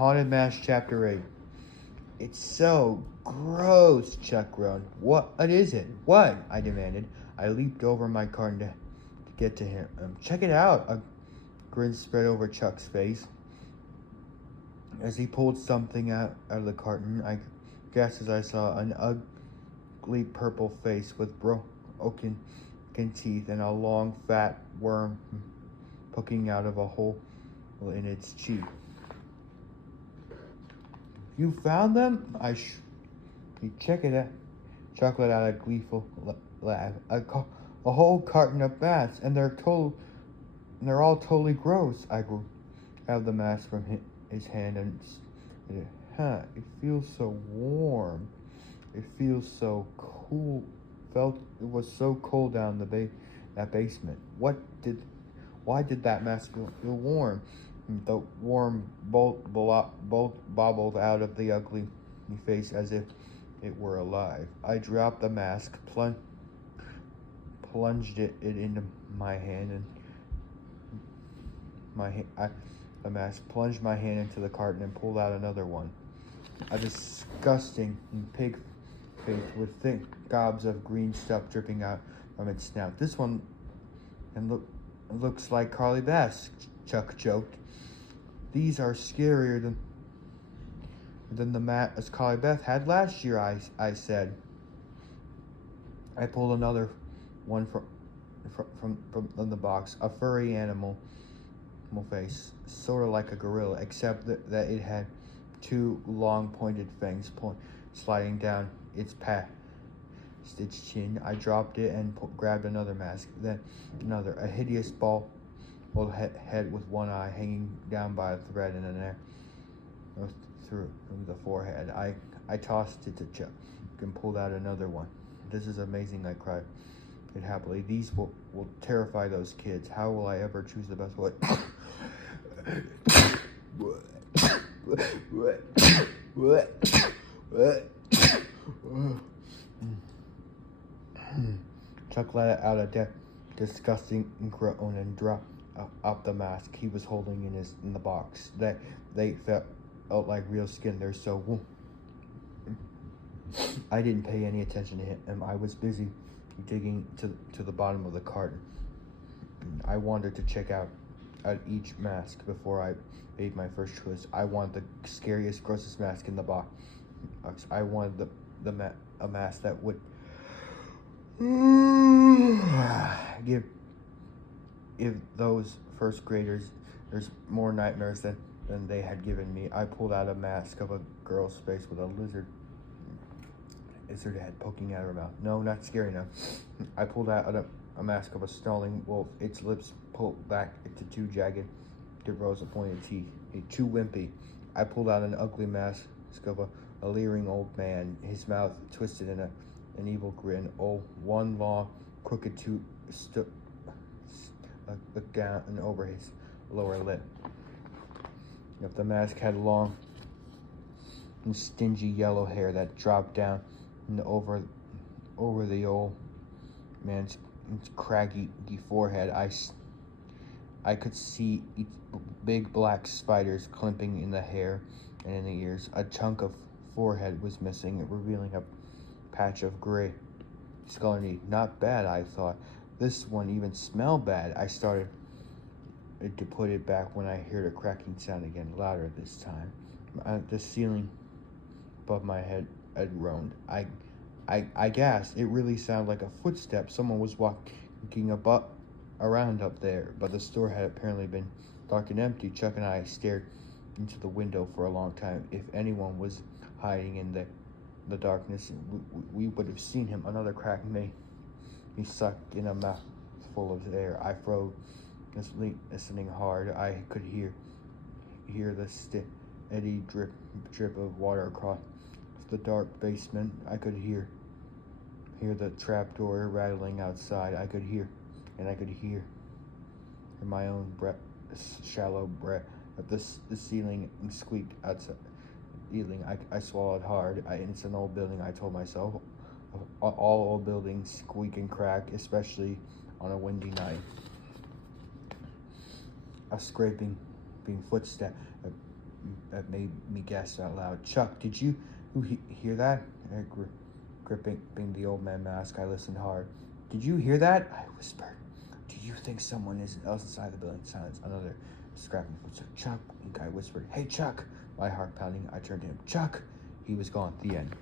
Haunted Mask Chapter 8. It's so gross, Chuck groaned. What is it? What? I demanded. I leaped over my carton to get to him. Check it out. A grin spread over Chuck's face. As he pulled something out of the carton, I gasped as I saw an ugly purple face with broken teeth and a long fat worm poking out of a hole in its cheek. You found them? You check it out. Chuck let out a gleeful laugh. A whole carton of bats, and they're all totally gross. I grabbed the mask from his hand and it feels so warm. It feels so cool. It was so cold down that basement. Why did that mask feel warm? The warm bolt bobbled out of the ugly face as if it were alive. I dropped the mask, plunged it into my hand, the mask plunged my hand into the carton and pulled out another one. A disgusting pig face with thick gobs of green stuff dripping out from its snout. This one looks like Carly Beth, Chuck joked. These are scarier than the mat Carly Beth had last year, I said. I pulled another one from the box, a furry animal face, sort of like a gorilla, except that it had two long pointed fangs sliding down its stitched chin. I dropped it and grabbed another mask, then another, a hideous bald head with one eye hanging down by a thread and an arrow through the forehead. I tossed it to Chuck and pulled out another one. This is amazing, I cried it happily. These will terrify those kids. How will I ever choose the best way? Chuck let out a disgusting groan and dropped up the mask he was holding in the box. They felt like real skin. They're so warm. I didn't pay any attention to him. I was busy digging to the bottom of the carton. I wanted to check out each mask before I made my first choice. I wanted the scariest, grossest mask in the box. I wanted a mask that would give those first graders more nightmares than they had given me. I pulled out a mask of a girl's face with a lizard head poking out of her mouth. No, not scary enough. I pulled out a mask of a snarling wolf, its lips pulled back into two jagged rows of pointed teeth, too wimpy. I pulled out an ugly mask of a leering old man, his mouth twisted in an evil grin. One long, crooked tooth stuck down and over his lower lip. If the mask had long and stingy yellow hair that dropped down and over the old man's craggy forehead, I could see big black spiders clipping in the hair and in the ears. A chunk of forehead was missing, revealing a patch of gray skull underneath. Not bad, I thought. This one even smelled bad. I started to put it back when I heard a cracking sound again, louder this time. The ceiling above my head had groaned. I gasped. It really sounded like a footstep. Someone was walking around up there, but the store had apparently been dark and empty. Chuck and I stared into the window for a long time. If anyone was hiding in the darkness, we would have seen him. Another crack made me suck in a mouthful of air. I froze, listening hard. I could hear the steady drip of water across the dark basement. I could hear the trapdoor rattling outside. I could hear my own shallow breath. The ceiling squeaked outside. I swallowed hard. It's an old building, I told myself. All old buildings squeak and crack, especially on a windy night. A scraping footstep made me gasp out loud. Chuck, did you hear that? Gripping the old man mask, I listened hard. Did you hear that? I whispered. Do you think someone else inside the building? Silence. Another scrapping footstep. Chuck, I whispered. Hey, Chuck. My heart pounding. I turned to him. Chuck. He was gone. The end.